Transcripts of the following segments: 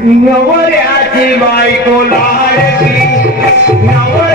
नवऱ्याची बायको लाडकी नवऱ्याची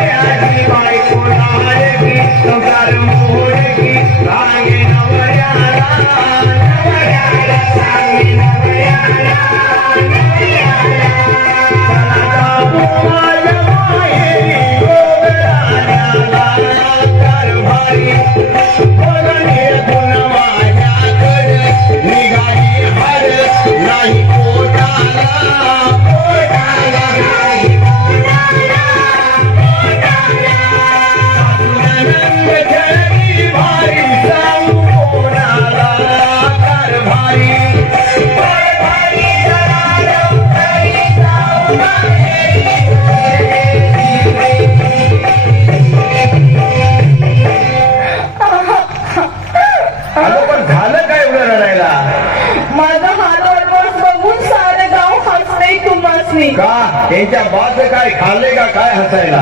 तुम्हासनी का? त्यांच्या बाच काय खाल्ले का काय हसायला?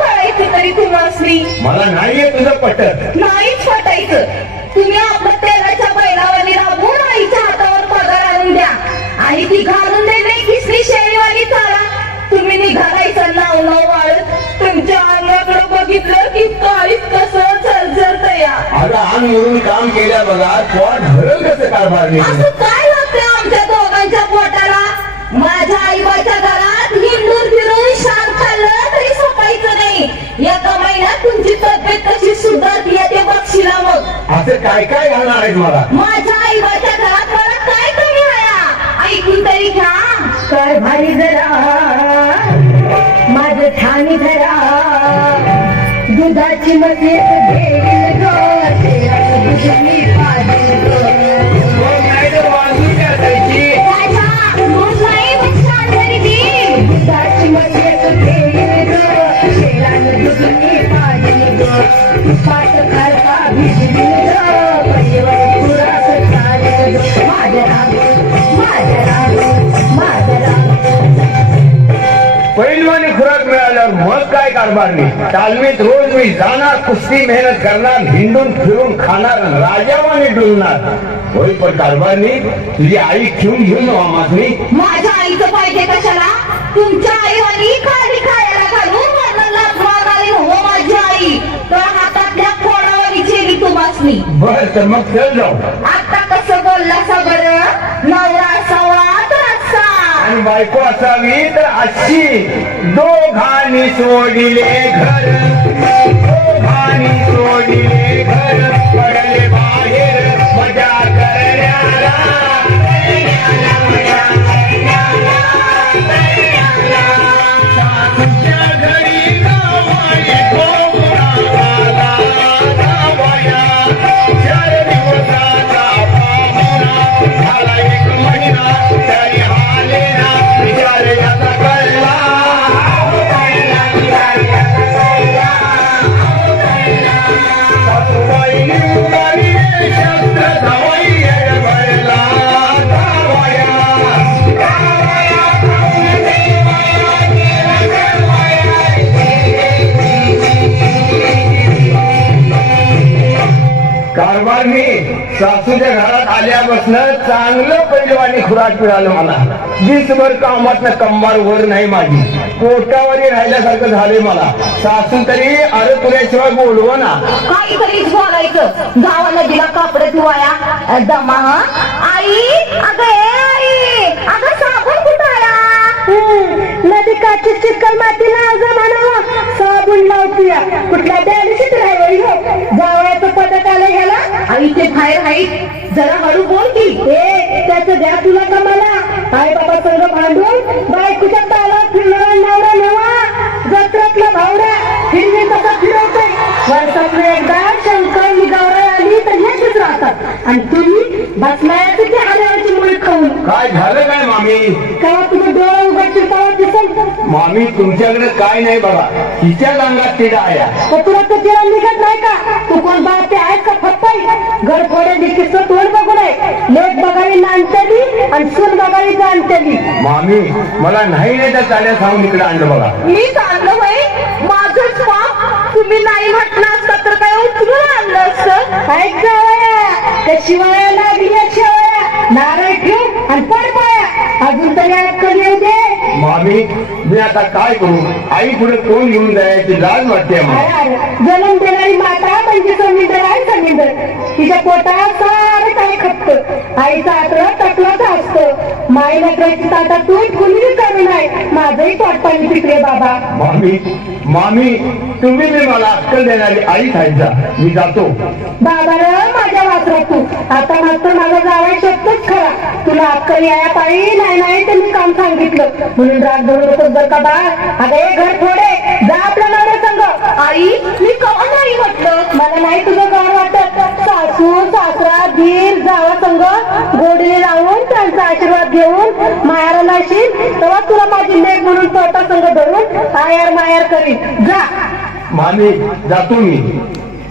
कळायचं तरी तुम्हासनी मला नाहीये तुझं पटत. नाहीच वाटायचं तुम्ही आपल्या तेलाच्या बैलावाली राबून आईच्या हातावर पगार आणून द्या. आणि ती घालून देणे किसली शेळीवाली चाला तुम्ही निघालायचं नाव नाव वाळत तुमच्या अंगाकडे बघितलं की काळीच कसं झरझरत या. अगं आण म्हणून काम केल्या बघा. पोट भरल कसं कारभार असं काय लागतंय आमच्या दोघांच्या पोटाला माझ्या आईबाच्या घरात हिंडून फिरून शांत खाल्लं तरी सोपायचं नाही. एका महिन्यात तुमची तब्येत कशी सुधारती ते बघशीला मग. असं काय काय घालणार आहेत मला? माझ्या आईबाच्या घरात मला काय कमी आया ऐकून तरी घ्या. काय भारी जरा. माझं ठाणी धरा. दुधाची मती पहिलवानी खुराक मिळाल्यावर मग काय कारभार नाही तालमीत रोज मी जाणार कुस्ती मेहनत करणार हिंडून फिरून खाणार राजावाने डुलणार. होय पण कारभार नाही तुझी आई ठेवून घेऊन माझ्या आईचं पाहिजे कशाला? तुमच्या आईवानी खाली तुम्हासनी बर तर मग चल जाऊ. आता कसं बोलला सा बरं? नवरा असावा तर असा. आणि बायको असावी तर अशी. दोघांनी सोडिले घर. दोघांनी सोडिले घर. घरात आल्यापासून चांगलं पहिलवानी खुराक मिळालं मला. दिसभर कामात कंबार वर नाही माझी. पोटावरी राहिल्यासारखं झाले मला. सासू तरी अरे तुझ्याशिवाय बोलव ना. काहीतरीच बोलायचं. गावाला दिला कापड धुवाया. दमा? आई अगं आई. अगं साबण कुठं आला नदी काठी चिकल मातीला जमाना साबून लावतीया. कुठल्या दिवशीच राहावं जावयाचं पदक आलं ह्याला? आई ते बाहेर आहेत जरा हळू बोल की. ए त्याचं द्या तुला कमाला आई बाबा संग भांडून बायकोच्या तालात फिरणारा नवरा नवा जत्रातला भावड्या फिरवी कसा फिरवतोय वर्षातून एकदा शंकर निगावरा आली तर हेच राहतात. आणि तुम्ही बसलायचं ते आल्यावरची मुळे खाऊन. काय झालं काय मामी? तेव्हा तुम्ही डोळे उघडतील तेव्हा मामी तुमच्याकडे काय नाही बघा तिच्या अंगात तिडा आया तर तुला तर तिला निघत नाही का? तू कोण बाप ते आहेत का फक्त? घर थोडे दिसत तोड बघू नये. लेख बघावी नांदतली आणि सून बघावी जाणतली. मामी मला नाही नाही त्या चाल्या सांगून इकडे आणलं बघा. मी चाललो बाई. माझंच पाप तुम्ही नाही म्हटलं असता तर काय उतरून आणलं असतं? ऐक कशी वळायला लागली नारळ ठेव आणि पड पाया अजून तरी अडचण येऊ दे. पाप मी आता काय करू? आई पुढे तोंड घेऊन जायची लाज वाटते मला जन्म देणारी माता म्हणजे समिंदर आहे समिंदर तिच्या पोटात सारं काय खपत. आईचं आतलं टकलंच असतं. नकराची तूट कुणी करू नये. माझंही पोट पाणी पिकले बाबा. मामी मामी तुम्ही मी मला अक्कल देणारी आई खायचा. मी जातो. बाबा रे माझ्या वासरा तू. आता मात्र माझा जावाय शब्दच खरा. तुला अक्कल याया पायी नाही नाही. ते सांगितलं. म्हणून राग धरू नकोस का बाळ अगं हे घर थोडे जा आपल्या नवऱ्या संग. आई मी कवा नाही म्हटलं? मला नाही तुझं घर वाटत. सासू सासरा धीर जावा संग गोडीने लावून त्यांचा आशीर्वाद घेऊन मायाला नाशील तेव्हा तुला माझी लेख म्हणून स्वतः संग धरून आयार मायार करीन. जा. मामी जातो मी.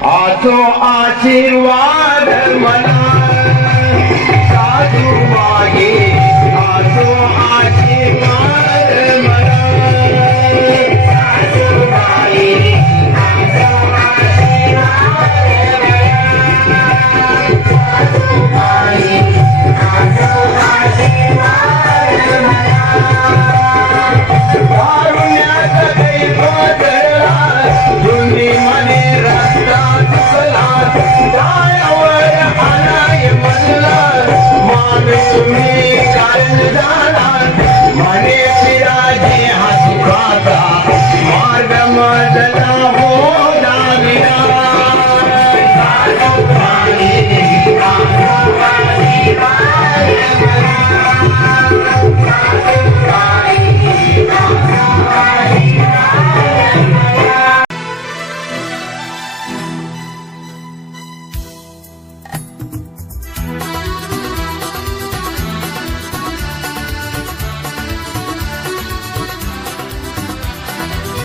आचो आशीर्वाद मला